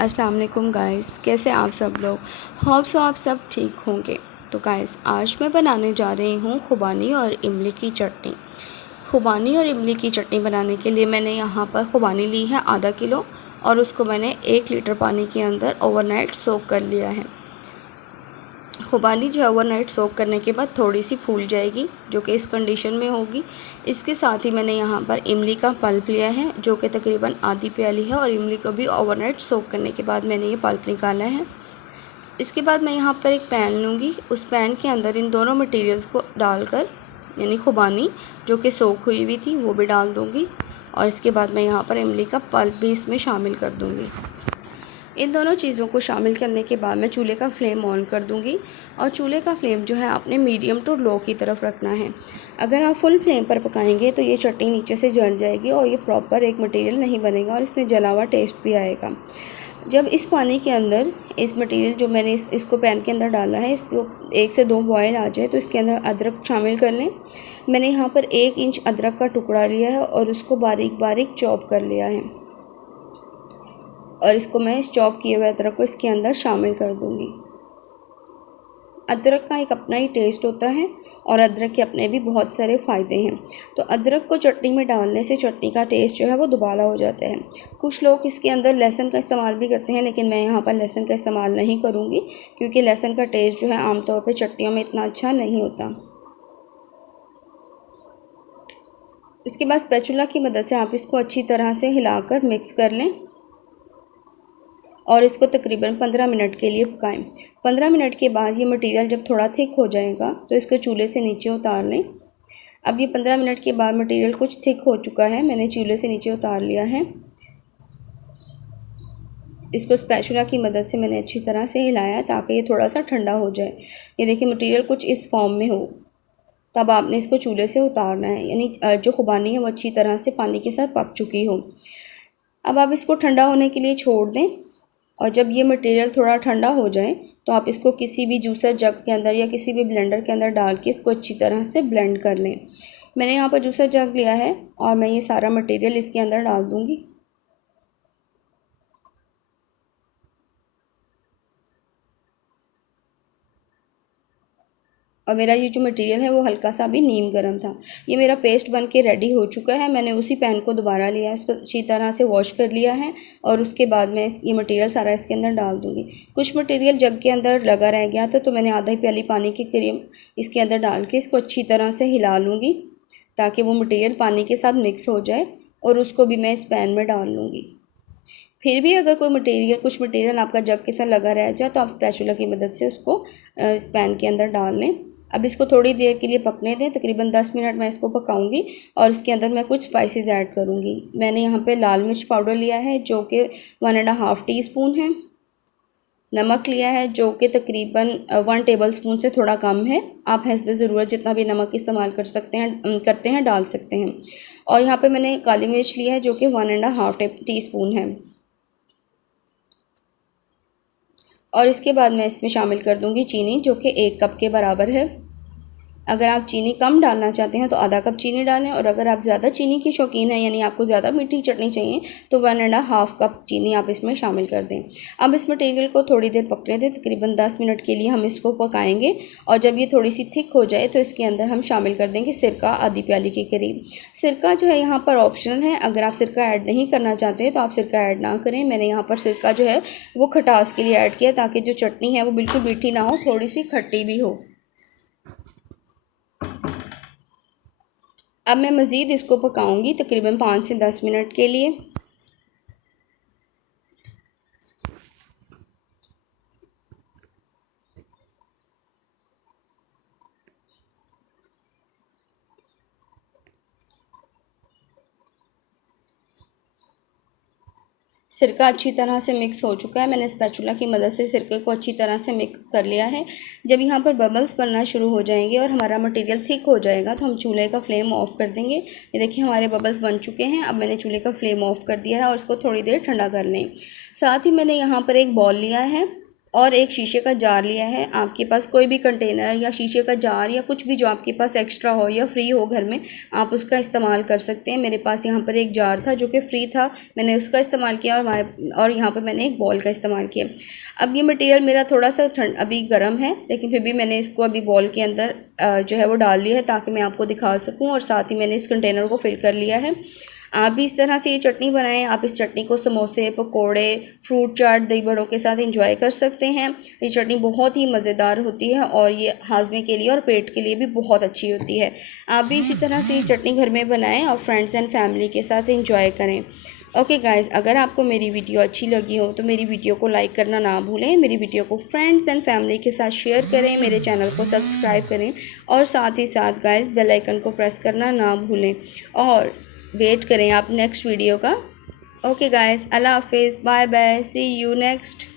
अस्सलाम वालेकुम गाइस, कैसे आप सब लोग। होप सो आप सब ठीक होंगे। तो गाइस, आज मैं बनाने जा रही हूँ खुबानी और इमली की चटनी। खुबानी और इमली की चटनी बनाने के लिए मैंने यहाँ पर खुबानी ली है आधा किलो और उसको मैंने 1 लीटर पानी के अंदर ओवरनाइट सोक कर लिया है। खुबानी जो है ओवरनाइट सोक करने के बाद थोड़ी सी फूल जाएगी, जो कि इस कंडीशन में होगी। इसके साथ ही मैंने यहाँ पर इमली का पल्प लिया है, जो कि तकरीबन आधी प्याली है, और इमली को भी ओवरनाइट सोक करने के बाद मैंने ये पल्प निकाला है। इसके बाद मैं यहाँ पर एक पैन लूँगी। उस पैन के अंदर इन दोनों मटेरियल्स को डालकर, यानी खुबानी जो कि सोक हुई हुई थी वो भी डाल दूँगी, और इसके बाद मैं यहाँ पर इमली का पल्प भी इसमें शामिल कर दूँगी। इन दोनों चीज़ों को शामिल करने के बाद मैं चूल्हे का फ्लेम ऑन कर दूंगी, और चूल्हे का फ्लेम जो है आपने मीडियम टू लो की तरफ रखना है। अगर आप फुल फ्लेम पर पकाएंगे तो ये चटनी नीचे से जल जाएगी और ये प्रॉपर एक मटेरियल नहीं बनेगा और इसमें जला हुआ टेस्ट भी आएगा। जब इस पानी के अंदर इस मटेरियल जो मैंने इसको पैन के अंदर डाला है, इसको 1 से 2 बॉयल आ जाए तो इसके अंदर अदरक शामिल कर लें। मैंने यहाँ पर 1 इंच अदरक का टुकड़ा लिया है और उसको बारीक बारीक चॉप कर लिया है, और इसको मैं इस चॉप किए हुए अदरक को इसके अंदर शामिल कर दूंगी। अदरक का एक अपना ही टेस्ट होता है और अदरक के अपने भी बहुत सारे फ़ायदे हैं। तो अदरक को चटनी में डालने से चटनी का टेस्ट जो है वो दुबारा हो जाता है। कुछ लोग इसके अंदर लहसुन का इस्तेमाल भी करते हैं, लेकिन मैं यहाँ पर लहसुन का इस्तेमाल नहीं करूँगी, क्योंकि लहसुन का टेस्ट जो है आमतौर पर चटनियों में इतना अच्छा नहीं होता। उसके बाद स्पैचुला की मदद से आप इसको अच्छी तरह से हिलाकर मिक्स कर लें और इसको तकरीबन 15 मिनट के लिए पकाएं। 15 मिनट के बाद ये मटेरियल जब थोड़ा थिक हो जाएगा तो इसको चूल्हे से नीचे उतार लें। अब ये 15 मिनट के बाद मटेरियल कुछ थिक हो चुका है, मैंने चूल्हे से नीचे उतार लिया है। इसको स्पैचुला की मदद से मैंने अच्छी तरह से हिलाया ताकि ये थोड़ा सा ठंडा हो जाए। ये देखिए मटेरियल कुछ इस फॉर्म में हो, तब आपने इसको चूल्हे से उतारना है, यानी जो खुबानी है वो अच्छी तरह से पानी के साथ पक चुकी हो। अब आप इसको ठंडा होने के लिए छोड़ दें, और जब ये मटेरियल थोड़ा ठंडा हो जाए तो आप इसको किसी भी जूसर जग के अंदर या किसी भी ब्लेंडर के अंदर डाल के इसको अच्छी तरह से ब्लेंड कर लें। मैंने यहाँ पर जूसर जग लिया है और मैं ये सारा मटेरियल इसके अंदर डाल दूँगी। और मेरा ये जो मटेरियल है वो हल्का सा भी नीम गर्म था। ये मेरा पेस्ट बन के रेडी हो चुका है। मैंने उसी पैन को दोबारा लिया है, इसको अच्छी तरह से वॉश कर लिया है, और उसके बाद मैं ये मटेरियल सारा इसके अंदर डाल दूँगी। कुछ मटेरियल जग के अंदर लगा रह गया था, तो मैंने आधा ही प्याली पानी के करीब इसके अंदर डाल के इसको अच्छी तरह से हिला लूँगी ताकि वो मटेरियल पानी के साथ मिक्स हो जाए, और उसको भी मैं इस पैन में डाल लूँगी। फिर भी अगर कुछ मटेरियल आपका जग के साथ लगा रह जाए तो आप स्पैचुला की मदद से उसको इस पैन के अंदर डाल लें। अब इसको थोड़ी देर के लिए पकने दें, तकरीबन 10 मिनट मैं इसको पकाऊंगी, और इसके अंदर मैं कुछ स्पाइसेस ऐड करूंगी। मैंने यहाँ पे लाल मिर्च पाउडर लिया है जो कि 1.5 टीस्पून है। नमक लिया है जो कि तकरीबन 1 टेबल स्पून से थोड़ा कम है। आप हस्ब ज़रूरत जितना भी नमक इस्तेमाल करते हैं डाल सकते हैं। और यहाँ पे मैंने काली मिर्च लिया है जो कि 1.5 टीस्पून है। और इसके बाद मैं इसमें शामिल कर दूंगी चीनी, जो कि 1 कप के बराबर है। अगर आप चीनी कम डालना चाहते हैं तो आधा कप चीनी डालें, और अगर आप ज़्यादा चीनी की शौकीन हैं, यानी आपको ज़्यादा मीठी चटनी चाहिए, तो 1.5 कप चीनी आप इसमें शामिल कर दें। अब इस मटेरियल को थोड़ी देर पकने दें, तकरीबन 10 मिनट के लिए हम इसको पकाएंगे, और जब ये थोड़ी सी थिक हो जाए तो इसके अंदर हम शामिल कर देंगे सिरका आधी प्याली के करीब। सिरका जो है यहाँ पर ऑप्शनल है, अगर आप सिरका ऐड नहीं करना चाहते तो आप सिरका ऐड ना करें। मैंने यहाँ पर सिरका जो है वो खटास के लिए ऐड किया, ताकि जो चटनी है वो बिल्कुल मीठी ना हो, थोड़ी सी खट्टी भी हो। अब मैं मज़ीद इसको पकाऊंगी तकरीबन 5 से 10 मिनट के लिए। सिरका अच्छी तरह से मिक्स हो चुका है। मैंने स्पैचुला की मदद से सिरके को अच्छी तरह से मिक्स कर लिया है। जब यहाँ पर बबल्स बनना शुरू हो जाएंगे और हमारा मटेरियल थिक हो जाएगा तो हम चूल्हे का फ्लेम ऑफ़ कर देंगे। ये देखिए हमारे बबल्स बन चुके हैं। अब मैंने चूल्हे का फ्लेम ऑफ़ कर दिया है और इसको थोड़ी देर ठंडा कर लें। साथ ही मैंने यहाँ पर एक बॉल लिया है और एक शीशे का जार लिया है। आपके पास कोई भी कंटेनर या शीशे का जार या कुछ भी जो आपके पास एक्स्ट्रा हो या फ्री हो घर में, आप उसका इस्तेमाल कर सकते हैं। मेरे पास यहाँ पर एक जार था जो कि फ्री था, मैंने उसका इस्तेमाल किया और यहाँ पर मैंने एक बॉल का इस्तेमाल किया। अब ये मटेरियल मेरा थोड़ा सा अभी गर्म है, लेकिन फिर भी मैंने इसको अभी बॉल के अंदर जो है वो डाल लिया है ताकि मैं आपको दिखा सकूँ, और साथ ही मैंने इस कंटेनर को फिल कर लिया है। आप भी इस तरह से ये चटनी बनाएं। आप इस चटनी को समोसे, पकोड़े, फ्रूट चाट, दही बड़ों के साथ एंजॉय कर सकते हैं। ये चटनी बहुत ही मज़ेदार होती है और ये हाजमे के लिए और पेट के लिए भी बहुत अच्छी होती है। आप भी इसी तरह से ये चटनी घर में बनाएं और फ्रेंड्स एंड फैमिली के साथ एंजॉय करें। ओके गाइस, अगर आपको मेरी वीडियो अच्छी लगी हो तो मेरी वीडियो को लाइक करना ना भूलें, मेरी वीडियो को फ्रेंड्स एंड फैमिली के साथ शेयर करें, मेरे चैनल को सब्सक्राइब करें और साथ ही साथ गाइस बेल आइकन को प्रेस करना ना भूलें और वेट करें आप नेक्स्ट वीडियो का। ओके गाइस, अल्लाह हाफिज़, bye bye, see you next.